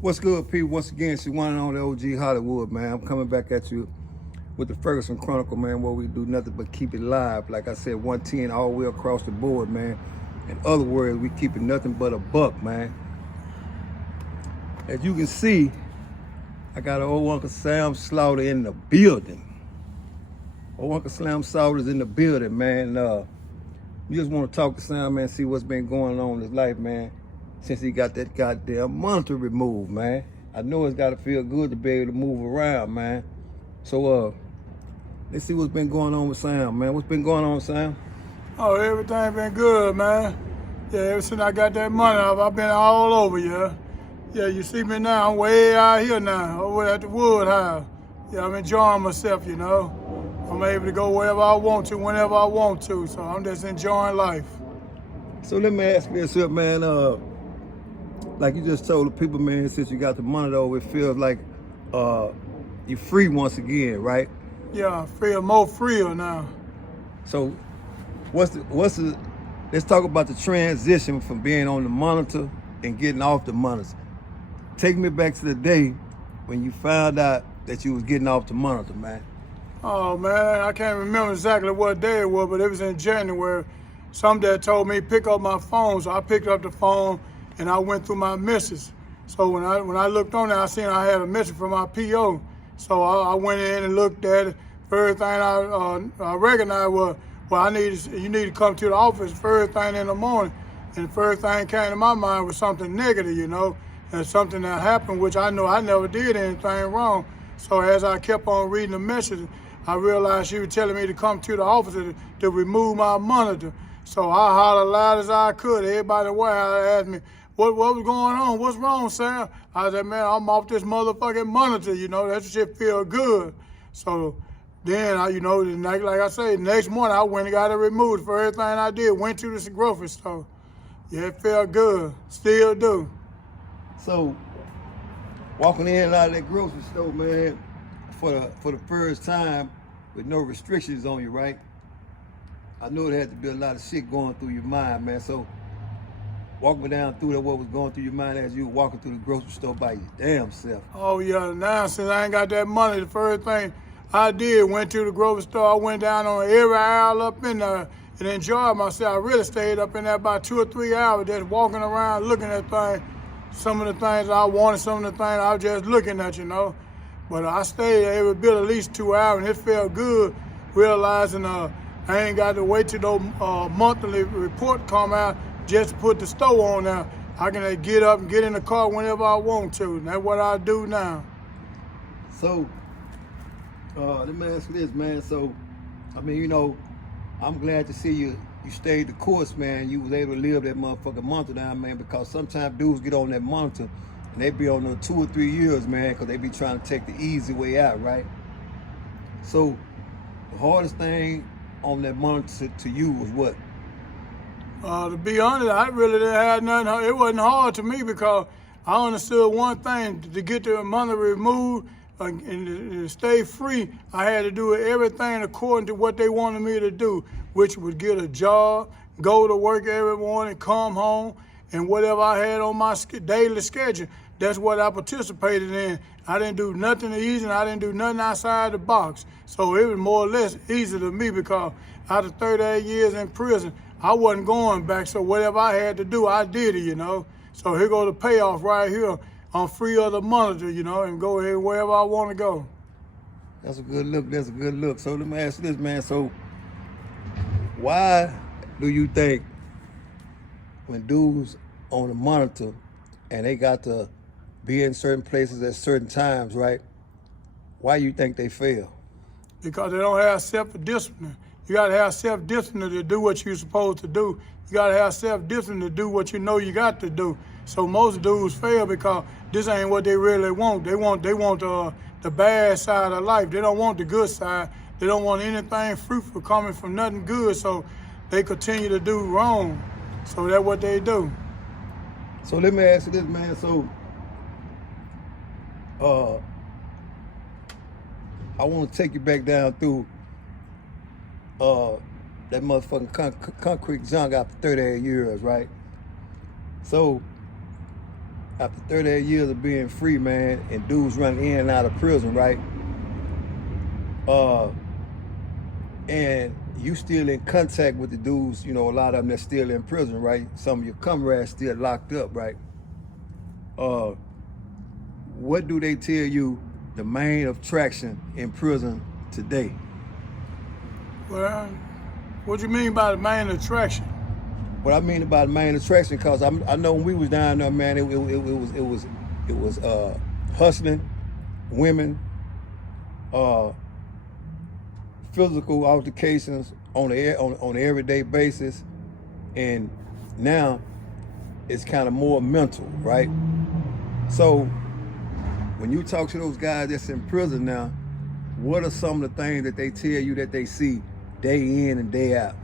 What's good, people? Once again, it's your one and only OG Hollywood, man. I'm coming back at you with the Ferguson Chronicle, man, where we do nothing but keep it live. Like I said, 110 all the way across the board, man. In other words, we keep it nothing but a buck, man. As you can see, I got old Uncle Sam Slaughter in the building. Old Uncle Sam Slaughter's in the building, man. We just want to talk to Sam, man, see what's been going on in his life, man, since he got that goddamn monitor removed, man. I know it's got to feel good to be able to move around, man. So, let's see what's been going on with Sam, man. What's been going on, Sam? Oh, everything been good, man. Yeah, ever since I got that money off, I've been all over, yeah. Yeah, you see me now, I'm way out here now, over at the Wood House. Yeah, I'm enjoying myself, you know. I'm able to go wherever I want to, whenever I want to, so I'm just enjoying life. So let me ask you this here, man. Like you just told the people, man, since you got the money though, it feels like you're free once again, right? Yeah, more freer now. So let's talk about the transition from being on the monitor and getting off the monitor. Take me back to the day when you found out that you was getting off the monitor, man. Oh man, I can't remember exactly what day it was, but it was in January. Some dad told me pick up my phone, so I picked up the phone and I went through my messages. So when I looked on there, I seen I had a message from my PO. So I went in and looked at it. First thing I recognized was, well, you need to come to the office first thing in the morning. And the first thing came to my mind was something negative, you know, and something that happened, which I know I never did anything wrong. So as I kept on reading the message, I realized she was telling me to come to the office to remove my monitor. So I hollered loud as I could. Everybody in the warehouse asked me, what was going on? What's wrong, Sam? I said, man, I'm off this motherfucking monitor, you know, that shit feel good. So then, like I say, the next morning I went and got it removed. For everything I did, went to the grocery store. Yeah, it felt good, still do. So walking in and out of that grocery store, man, for the first time with no restrictions on you, right? I knew it had to be a lot of shit going through your mind, man. So walk me down through that, what was going through your mind as you were walking through the grocery store by your damn self. Oh yeah, now since I ain't got that money, the first thing I did, went to the grocery store. I went down on every aisle up in there and enjoyed myself. I really stayed up in there about 2 or 3 hours just walking around looking at things. Some of the things I wanted, some of the things I was just looking at, you know. But I stayed every bit at least 2 hours, and it felt good, realizing I ain't got to wait till those monthly report come out just to put the store on there. I can get up and get in the car whenever I want to, and that's what I do now. So, let me ask you this, man. So, I mean, you know, I'm glad to see you stayed the course, man. You was able to live that motherfucking monitor down, man, because sometimes dudes get on that monitor and they be on there 2 or 3 years, man, because they be trying to take the easy way out, right? So the hardest thing on that monitor to you was what? To be honest, I really didn't have nothing. It wasn't hard to me because I understood one thing: to get the monitor removed and to stay free, I had to do everything according to what they wanted me to do, which would get a job, go to work every morning, come home, and whatever I had on my daily schedule, that's what I participated in. I didn't do nothing easy, and I didn't do nothing outside the box. So it was more or less easy to me because out of 38 years in prison, I wasn't going back. So whatever I had to do, I did it, you know. So here go the payoff right here. I'm free of the monitor, you know, and go ahead wherever I want to go. That's a good look. That's a good look. So let me ask you this, man. So why do you think when dudes on the monitor and they got to be in certain places at certain times, right? Why you think they fail? Because they don't have self-discipline. You got to have self-discipline to do what you're supposed to do. You got to have self-discipline to do what you know you got to do. So most dudes fail because this ain't what they really want. They want the bad side of life. They don't want the good side. They don't want anything fruitful coming from nothing good. So they continue to do wrong. So that's what they do. So let me ask you this, man. So I want to take you back down through that motherfucking concrete junk after 38 years, right? So after 38 years of being free, man, and dudes running in and out of prison, right? And you still in contact with the dudes, you know, a lot of them that's still in prison, right? Some of your comrades still locked up, right? What do they tell you the main attraction in prison today? Well, what do you mean by the main attraction? What I mean about the main attraction, because I know when we was down there, man, it was hustling, women, physical altercations on an everyday basis, and now it's kind of more mental, right? So when you talk to those guys that's in prison now, what are some of the things that they tell you that they see day in and day out?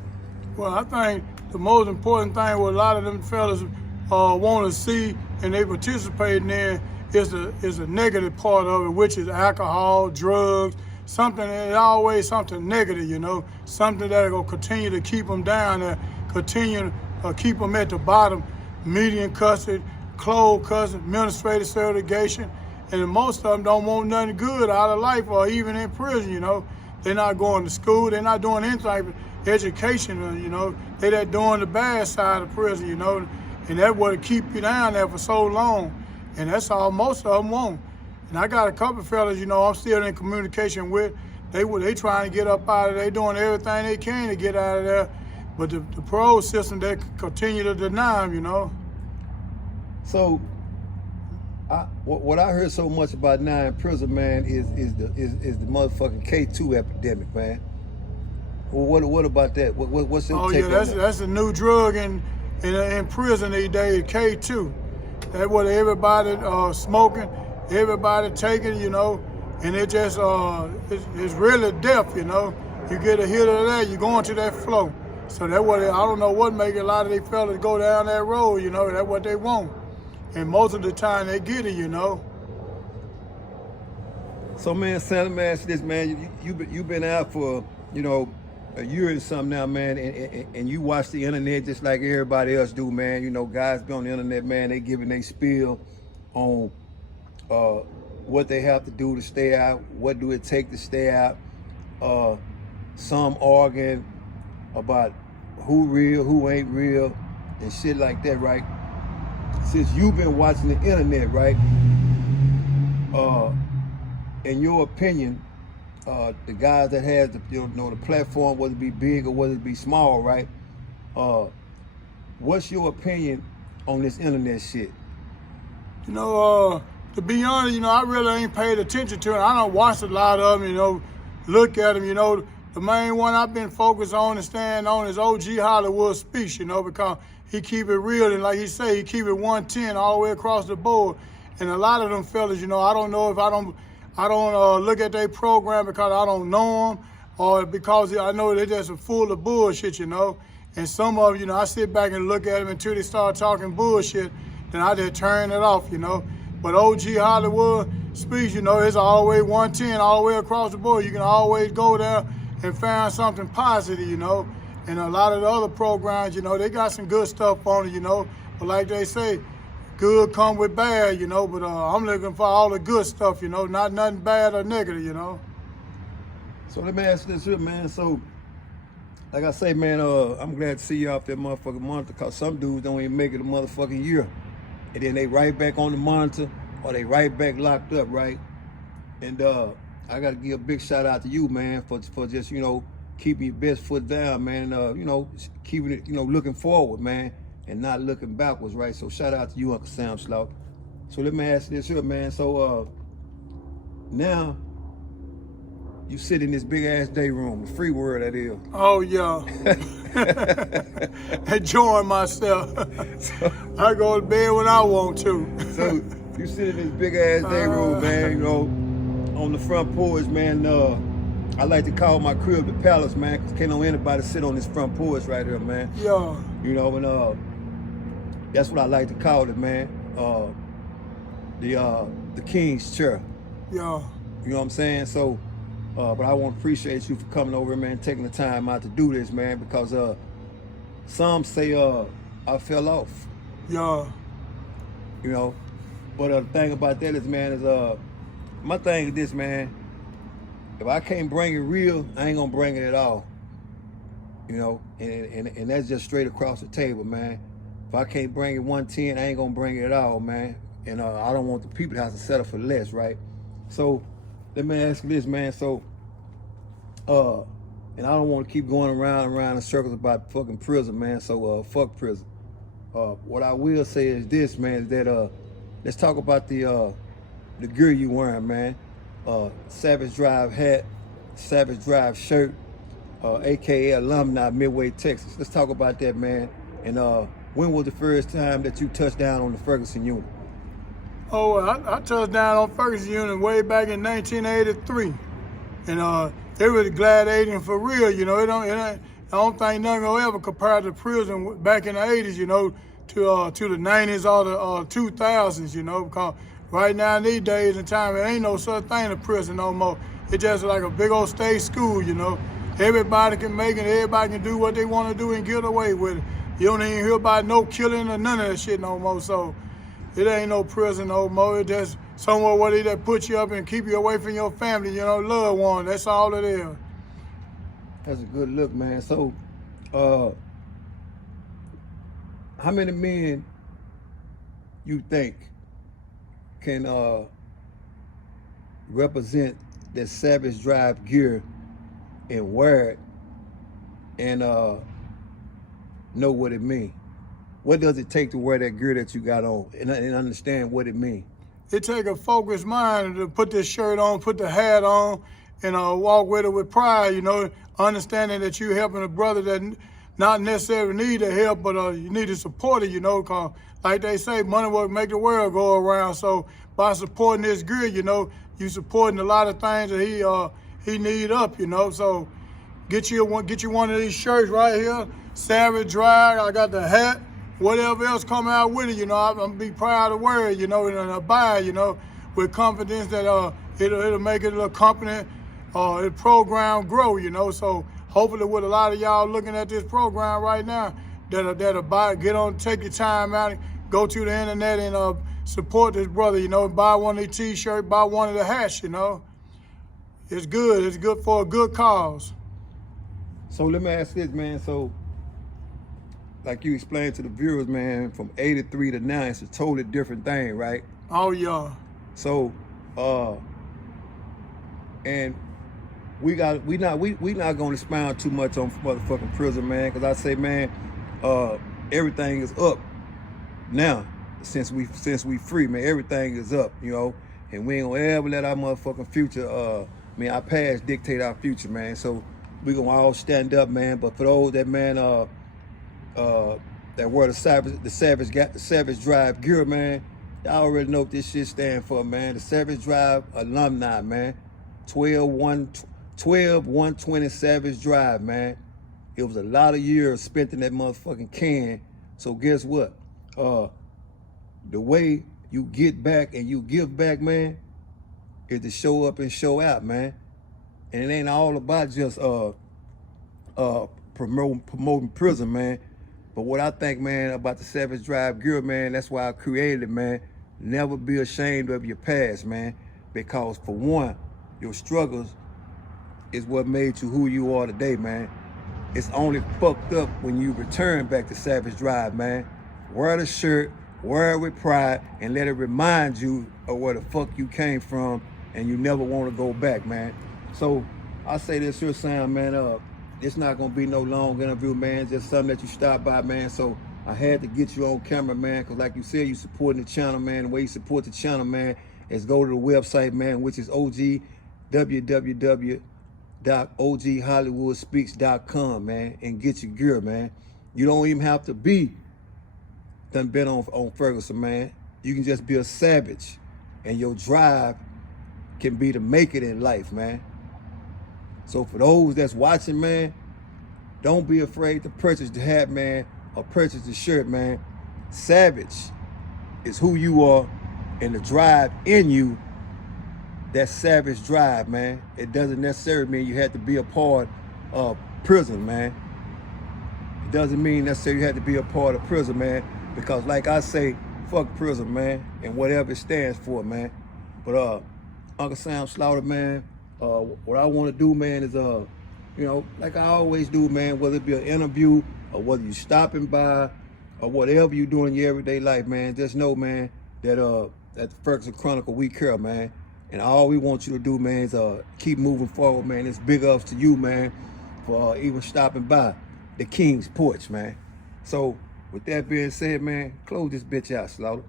Well, I think the most important thing what a lot of them fellas want to see and they participating in is the negative part of it, which is alcohol, drugs, something, it's always something negative, you know, something that will continue to keep them down and continue to keep them at the bottom, median custody, closed custody, administrative segregation, and most of them don't want nothing good out of life or even in prison, you know. They're not going to school, they're not doing any type of education, you know. They're not doing the bad side of prison, you know, and that's what keep you down there for so long. And that's all most of them want. And I got a couple of fellas, you know, I'm still in communication with. They trying to get up out of there. They doing everything they can to get out of there. But the parole system, they continue to deny them, you know. So, what I heard so much about now in prison, man, is the motherfucking K2 epidemic, man. Well, what about that? What's your take on that? That's a new drug in prison these days, K2. That's what everybody smoking, everybody taking, you know, and it just it's really death, you know. You get a hit of that, you go into that flow. So that's what I don't know what make a lot of these fellas go down that road, you know. That's what they want, and most of the time they get it, you know. So, man, Sam, let me ask you this, man. You've been out for, you know, a year and something now, man, and you watch the internet just like everybody else do, man. You know, guys be on the internet, man, they giving their spiel on what they have to do to stay out, what do it take to stay out. Some arguing about who real, who ain't real, and shit like that, right? Since you've been watching the internet, right, in your opinion, the guys that has the, you know, the platform, whether it be big or whether it be small, right? What's your opinion on this internet shit? You know, to be honest, you know, I really ain't paid attention to it. I don't watch a lot of them, you know, look at them, you know. The main one I've been focused on and staying on is OG Hollywood's speech, you know, because he keep it real, and like he say, he keep it 110 all the way across the board. And a lot of them fellas, you know, I don't know if I don't look at their program because I don't know them or because I know they're just full of bullshit, you know. And some of them, you know, I sit back and look at them until they start talking bullshit, then I just turn it off, you know. But OG Hollywood speech, you know, it's always 110 all the way across the board. You can always go there and find something positive, you know. And a lot of the other programs, you know, they got some good stuff on it, you know. But like they say, good come with bad, you know, but I'm looking for all the good stuff, you know, not nothing bad or negative, you know. So let me ask you this here, man. So, like I say, man, I'm glad to see you off that motherfucking monitor, because some dudes don't even make it a motherfucking year. And then they right back on the monitor, or they right back locked up, right? And I got to give a big shout out to you, man, for just, you know, keeping your best foot down, man. You know, keeping it, you know, looking forward, man, and not looking backwards, right? So shout out to you, Uncle Sam Slout. So let me ask you this here, man. So now you sit in this big ass day room, the free world that is. Oh yeah. Enjoying myself. I go to bed when I want to. So you sit in this big ass day room, man, you know, on the front porch, man. I like to call my crib the palace, man, because can't know anybody sit on this front porch right here, man. Yeah. You know, and that's what I like to call it, man. The king's chair. Yeah. You know what I'm saying? So, but I want to appreciate you for coming over, man, taking the time out to do this, man, because some say I fell off. Yeah. You know, But the thing about that is, man, is my thing is this, man. If I can't bring it real, I ain't gonna bring it at all. You know, and that's just straight across the table, man. If I can't bring it 110, I ain't gonna bring it at all, man. And I don't want the people to have to settle for less, right? So let me ask you this, man. So, and I don't want to keep going around and around in circles about fucking prison, man. So fuck prison. What I will say is this, man, is that let's talk about the gear you wearing, man. Savage Drive hat, Savage Drive shirt, aka alumni, Midway, Texas. Let's talk about that, man. And when was the first time that you touched down on the Ferguson Unit? Oh, I touched down on Ferguson Unit way back in 1983, and they was gladiating for real. You know, I don't think nothing will ever compare to prison back in the 80s. You know, to the 90s or the 2000s. You know, because right now these days and time, it ain't no such thing as prison no more. It's just like a big old state school. You know, everybody can make it. Everybody can do what they want to do and get away with it. You don't even hear about no killing or none of that shit no more. So it ain't no prison no more. It's just somewhere where they just put you up and keep you away from your family, you know, loved one. That's all it is. That's a good look, man. So, how many men you think can represent that Savage Drive gear and wear it and know what it means? What does it take to wear that gear that you got on and understand what it means? It take a focused mind to put this shirt on, put the hat on, and walk with it with pride, you know, understanding that you're helping a brother that not necessarily need the help, but you need to support it, you know, because like they say, money will make the world go around. So by supporting this gear, you know, you supporting a lot of things that he need up, you know. So get you one of these shirts right here, Savage Drive. I got the hat. Whatever else come out with it, you know, I'm gonna be proud to wear it, you know, and I buy it, you know, with confidence that it'll make it a little company, the program grow, you know. So hopefully with a lot of y'all looking at this program right now, that'll buy, take your time out, go to the internet and support this brother, you know, buy one of the t-shirts, buy one of the hats, you know. It's good for a good cause. So let me ask this, man. So, like you explained to the viewers, man, from 83 to now, it's a totally different thing, right? Oh yeah. So, and we not gonna expound too much on motherfucking prison, man, because I say, man, everything is up now since we free, man. Everything is up, you know, and we ain't gonna ever let our motherfucking future, our past dictate our future, man. So we gonna all stand up, man. But for those that, man, that wear the Savage Drive gear, man, y'all already know what this shit stand for, man. The Savage Drive alumni, man. 12-120 Savage Drive, man. It was a lot of years spent in that motherfucking can. So guess what? The way you get back and you give back, man, is to show up and show out, man. And it ain't all about just promoting prison, man. But what I think, man, about the Savage Drive gear, man, that's why I created it, man. Never be ashamed of your past, man. Because for one, your struggles is what made you who you are today, man. It's only fucked up when you return back to Savage Drive, man. Wear the shirt, wear it with pride, and let it remind you of where the fuck you came from, and you never want to go back, man. So I say this here, Sam, man, it's not gonna be no long interview, man. Just something that you stop by, man. So I had to get you on camera, man, because like you said, you supporting the channel, man. The way you support the channel, man, is go to the website, man, which is www.oghollywoodspeaks.com, man, and get your gear, man. You don't even have to be done been on Ferguson, man. You can just be a savage, and your drive can be to make it in life, man. So for those that's watching, man, don't be afraid to purchase the hat, man, or purchase the shirt, man. Savage is who you are, and the drive in you, that savage drive, man. It doesn't necessarily mean you have to be a part of prison, man. It doesn't mean necessarily you have to be a part of prison, man, because like I say, fuck prison, man, and whatever it stands for, man. But Uncle Sam Slaughter, man, what I want to do, man, is you know, like I always do, man, whether it be an interview or whether you stopping by or whatever you do in your everyday life, man, just know, man, that at the Ferguson Chronicles, we care, man. And all we want you to do, man, is keep moving forward, man. It's big ups to you, man, for even stopping by the King's Porch, man. So, with that being said, man, close this bitch out, Slaughter.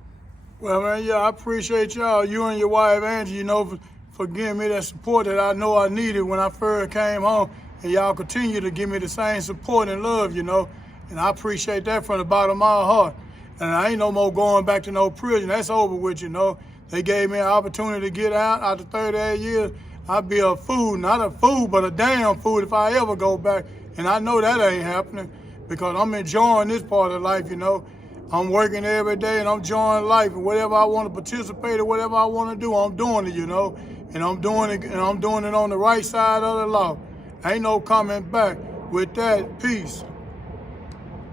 Well, man, yeah, I appreciate y'all, you and your wife, Angie, you know, for giving me that support that I know I needed when I first came home. And y'all continue to give me the same support and love, you know. And I appreciate that from the bottom of my heart. And I ain't no more going back to no prison. That's over with, you know. They gave me an opportunity to get out after 38 years. I'd be a fool, not a fool, but a damn fool if I ever go back. And I know that ain't happening because I'm enjoying this part of life, you know. I'm working every day and I'm enjoying life. And whatever I want to participate or whatever I want to do, I'm doing it, you know. And I'm doing it on the right side of the law. Ain't no coming back. With that, peace.